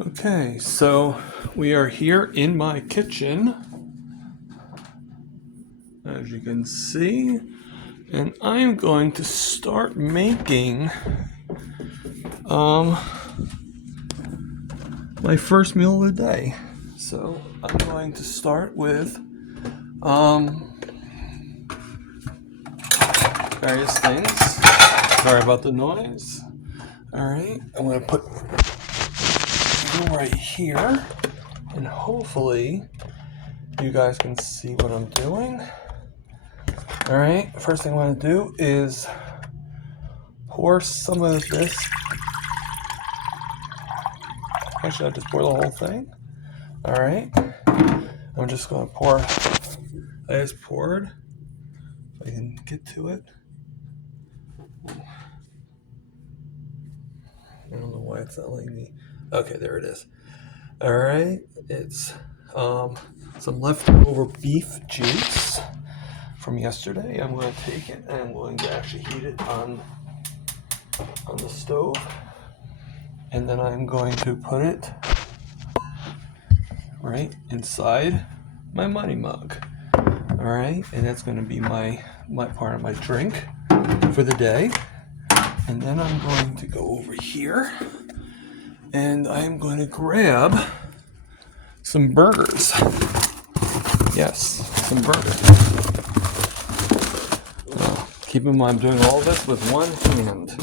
Okay, so we are here in my kitchen, as you can see, and I'm going to start making my first meal of the day. So I'm going to start with various things. Sorry about the noise. All right, I'm going to put it right here, and hopefully you guys can see what I'm doing. All right, first thing I'm going to do is pour some of this. Actually, I just pour the whole thing. All right, I'm just going to pour. I just poured. If I can get to it. I don't know why it's not letting me. Okay, there it is. All right, it's some leftover beef juice from yesterday. I'm going to take it and I'm going to actually heat it on the stove, and then I'm going to put it right inside my money mug. All right, and that's going to be my part of my drink for the day. And then I'm going to go over here and I'm going to grab some burgers. Yes, some burgers. Well, keep in mind I'm doing all this with one hand.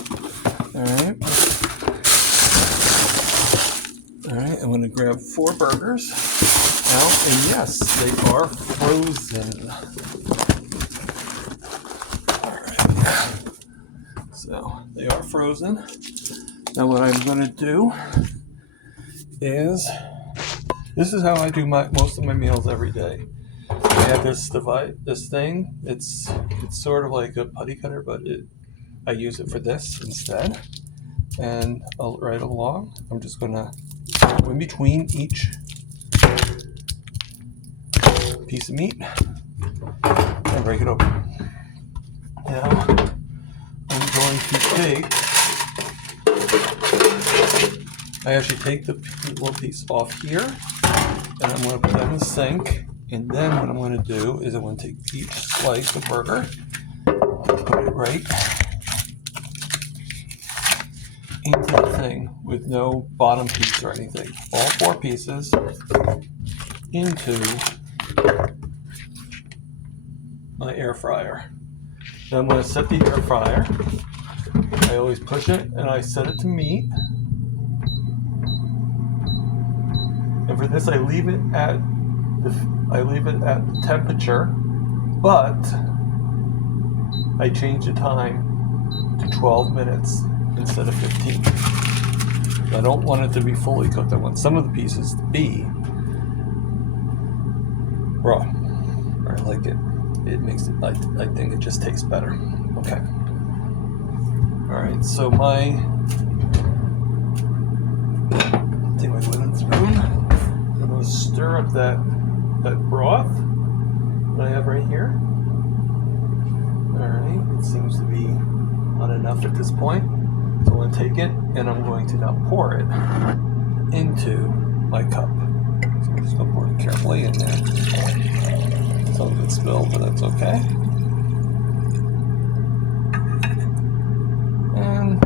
All right, I'm going to grab 4 burgers now, and yes, they are frozen. All right, so they are frozen. Now what I'm going to do is, this is how I do most of my meals every day. I have this thing. It's sort of like a putty cutter, but I use it for this instead. And right along, I'm just going to go in between each piece of meat and break it open. Now I'm going to I actually take the little piece off here, and I'm going to put that in the sink. And then what I'm going to do is I'm going to take each slice of burger, put it right into the thing with no bottom piece or anything. All 4 pieces into my air fryer. Now I'm going to set the air fryer. I always push it and I set it to meat. And for this I leave it at the temperature, but I change the time to 12 minutes instead of 15. I don't want it to be fully cooked. I want some of the pieces to be raw. I like it. It makes it, I think it just tastes better. Okay. All right, so take my wooden spoon. I'm going to stir up that broth that I have right here. All right, it seems to be not enough at this point. So I'm going to take it and I'm going to now pour it into my cup. So I'm just going to pour it carefully in there. Some of it spilled, but that's okay. And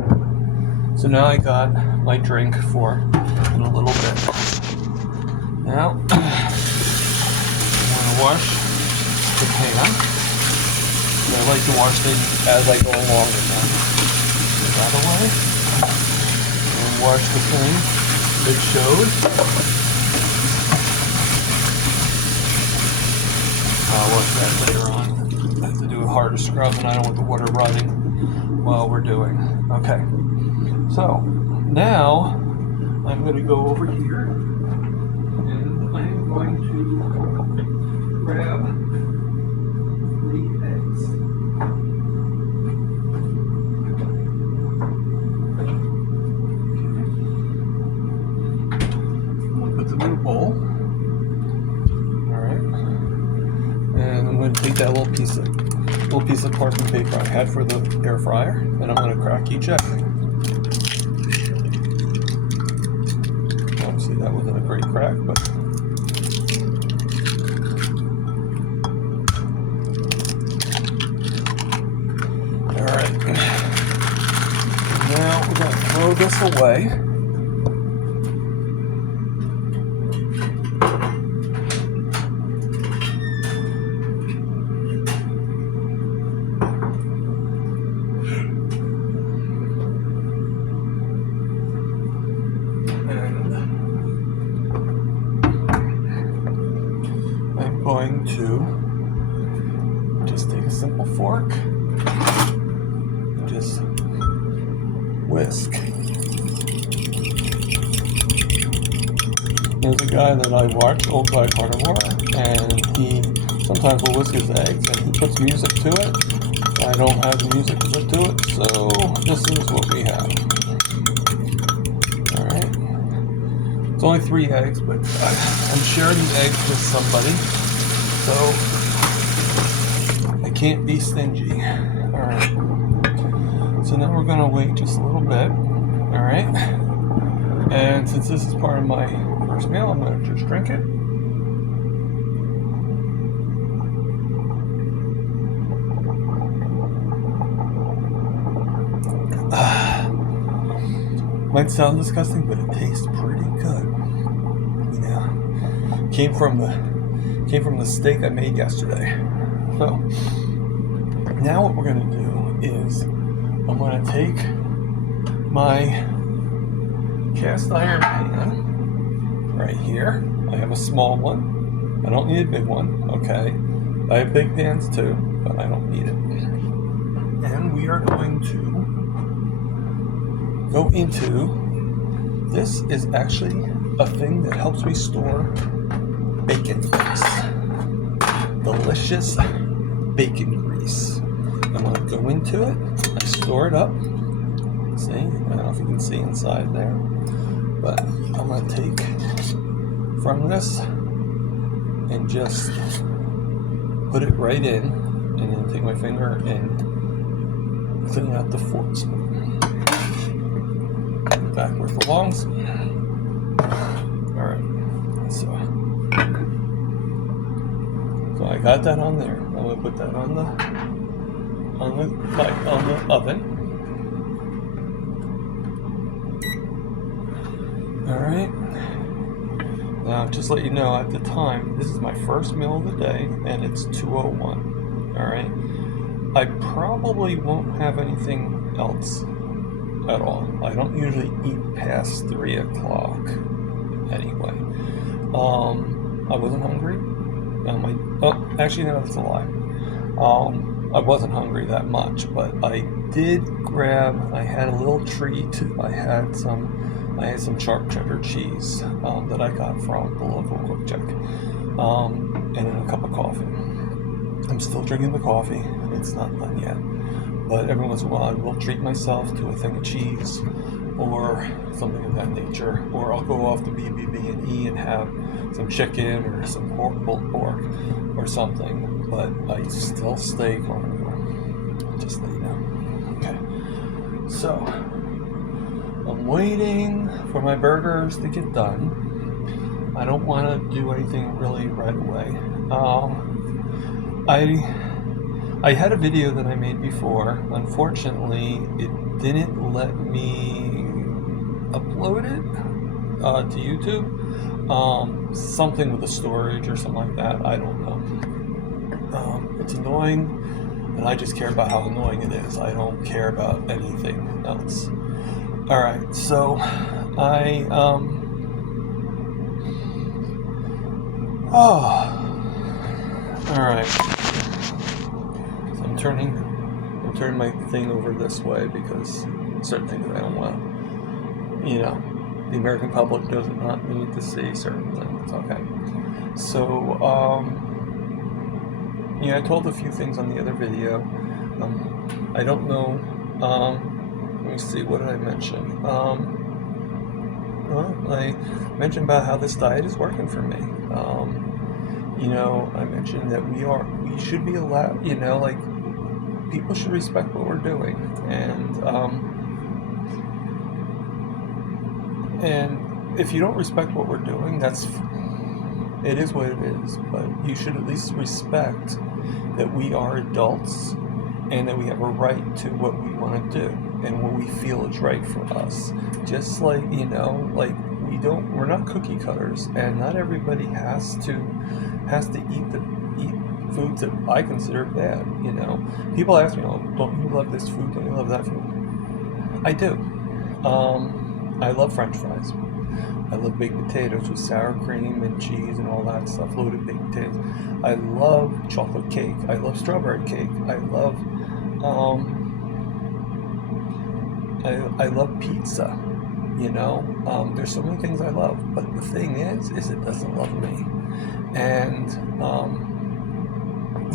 so now I got my drink for in a little bit. Now I'm going to wash the pan. And I like to wash things as I go along with them. Get that away. And wash the thing that showed. I'll wash that later on. I have to do a harder scrub, and I don't want the water running while we're doing. Okay. So now I'm going to go over here, and I'm going to grab 3 eggs. I'm going to put them in a bowl. All right. And I'm going to take that little piece of parchment paper I had for the air fryer, and I'm going to crack each egg. obviously that wasn't a great crack, but alright. Now we're going to throw this away. I'm going to just take a simple fork and just whisk. There's a guy that I watch, Old Guy Carnivore, and he sometimes will whisk his eggs and he puts music to it. I don't have the music to put to it, so this is what we have. Alright. It's only 3 eggs, but I'm sharing the eggs with somebody, so I can't be stingy. Alright. So now we're going to wait just a little bit. Alright. And since this is part of my first meal, I'm going to just drink it. Might sound disgusting, but it tastes pretty good. You know, came from the steak I made yesterday. So now what we're going to do is I'm going to take my cast iron pan right here. I have a small one. I don't need a big one. Okay, I have big pans too, but I don't need it. And we are going to go into, this is actually a thing that helps me store bacon grease. Delicious bacon grease. I'm going to go into it. I store it up. See? I don't know if you can see inside there. But I'm going to take from this and just put it right in. And then take my finger and clean out the fork spoon. Back where it belongs. Alright, so I got that on there. I'm gonna put that on the oven. Alright. Now just let you know, at the time, this is my first meal of the day and it's 2:01. Alright. I probably won't have anything else at all. I don't usually eat past 3 o'clock anyway. I wasn't hungry. Actually no, that's a lie. I wasn't hungry that much, but I did grab, I had a little treat. I had some sharp cheddar cheese that I got from the local Quick Check, and then a cup of coffee. I'm still drinking the coffee. It's not done yet. But every once in a while I will treat myself to a thing of cheese or something of that nature. Or I'll go off to BBB&E and have some chicken or some pulled pork or something. But I still stay carnivore. Just so you know. Okay. So, I'm waiting for my burgers to get done. I don't want to do anything really right away. I had a video that I made before. Unfortunately, it didn't let me upload it to YouTube. Something with the storage or something like that. I don't know. It's annoying, and I just care about how annoying it is. I don't care about anything else. Alright, so alright. I'm turning my thing over this way because certain things I don't want, the American public does not need to see certain things. Okay. So, I told a few things on the other video. I don't know, let me see, what did I mention? Well, I mentioned about how this diet is working for me. I mentioned that we should be allowed, people should respect what we're doing, and if you don't respect what we're doing, it is what it is. But you should at least respect that we are adults and that we have a right to what we want to do and what we feel is right for us. Just like, like we're not cookie cutters, and not everybody has to eat foods that I consider bad. People ask me, "Oh, don't you love this food? Don't you love that food?" I do. I love French fries. I love baked potatoes with sour cream and cheese and all that stuff, loaded baked potatoes. I love chocolate cake. I love strawberry cake. I love I love pizza. There's so many things I love, but the thing is it doesn't love me. And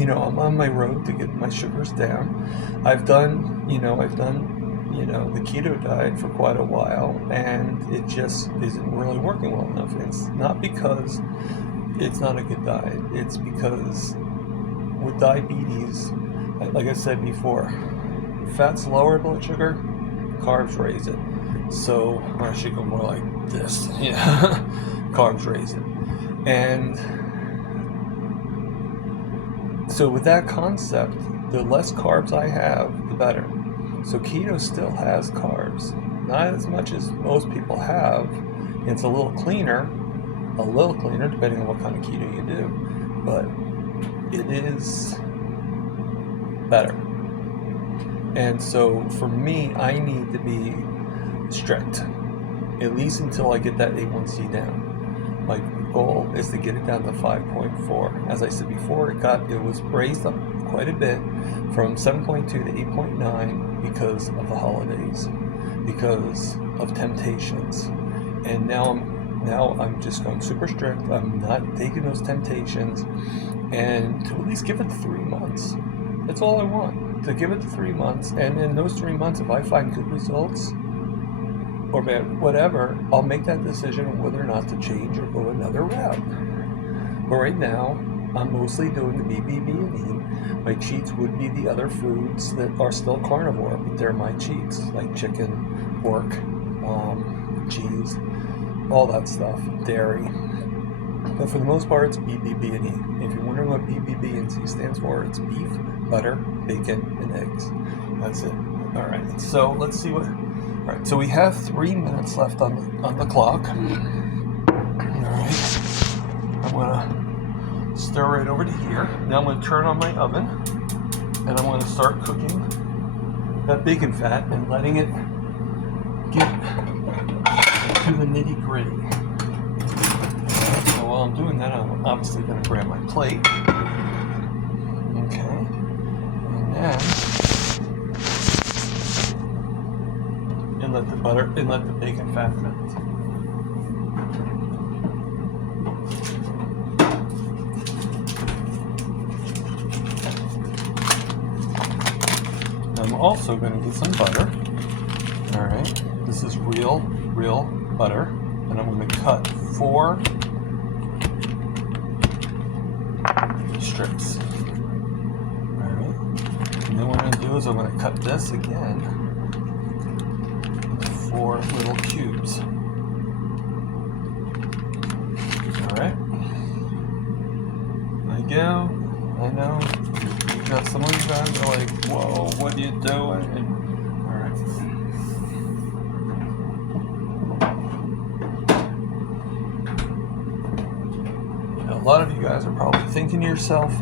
I'm on my road to get my sugars down. I've done the keto diet for quite a while, and it just isn't really working well enough. It's not because it's not a good diet. It's because with diabetes, like I said before, fats lower blood sugar, carbs raise it. So, or I should go more like this. Yeah, carbs raise it. And so with that concept, the less carbs I have, the better. So keto still has carbs, not as much as most people have. It's a little cleaner depending on what kind of keto you do, but it is better. And so for me, I need to be strict, at least until I get that A1C down. My goal is to get it down to 5.4. As I said before, it was raised up quite a bit from 7.2 to 8.9 because of the holidays, because of temptations. And now I'm just going super strict. I'm not taking those temptations, and to at least give it 3 months. That's all I want, to give it 3 months, and in those 3 months, if I find good results or bad, whatever, I'll make that decision on whether or not to change or go another route. But right now, I'm mostly doing the BBB&E. My cheats would be the other foods that are still carnivore, but they're my cheats, like chicken, pork, cheese, all that stuff, dairy. But for the most part, it's BBB&E. If you're wondering what BBB&C stands for, it's beef, butter, bacon, and eggs. That's it. All right. So let's see what. All right. So we have 3 minutes left on the clock. All right. I'm gonna stir right over to here. Now I'm gonna turn on my oven, and I'm gonna start cooking that bacon fat and letting it get to the nitty gritty. So while I'm doing that, I'm obviously going to grab my plate. Okay. And then, let the bacon fat melt. I'm also going to get some butter. All right. This is real butter, and I'm going to cut 4 strips. All right, and then what I'm going to do is I'm going to cut this again into 4 little cubes. All right, there you go. I know you got some of you guys are like, "Whoa, what are you doing?" A lot of you guys are probably thinking to yourself,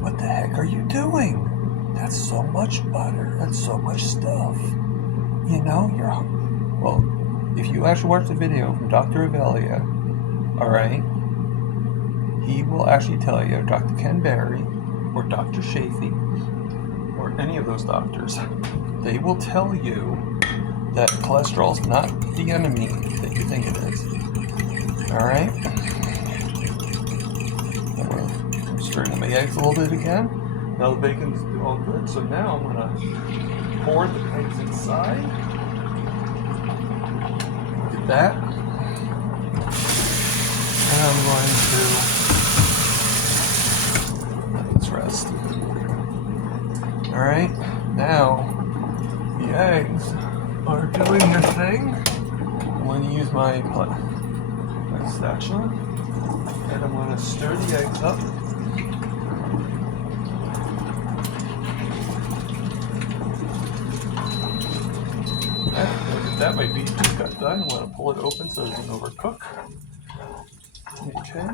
what the heck are you doing? That's so much butter. That's so much stuff. Well, if you actually watch the video from Dr. Avelia, all right, he will actually tell you, Dr. Ken Berry or Dr. Shafee or any of those doctors, they will tell you that cholesterol is not the enemy that you think it is. All right? Stirring my eggs a little bit again. Now the bacon's all good, so now I'm gonna pour the eggs inside. Look at that. And I'm going to let this rest. Alright, now the eggs are doing their thing. going to use my spatula, and I'm going to stir the eggs up. That might be just got done. I'm going to pull it open so it doesn't overcook. Okay.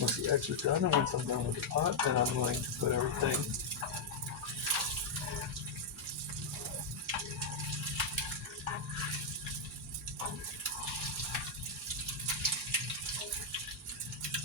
Once the eggs are done, and once I'm done with the pot, then I'm going to put everything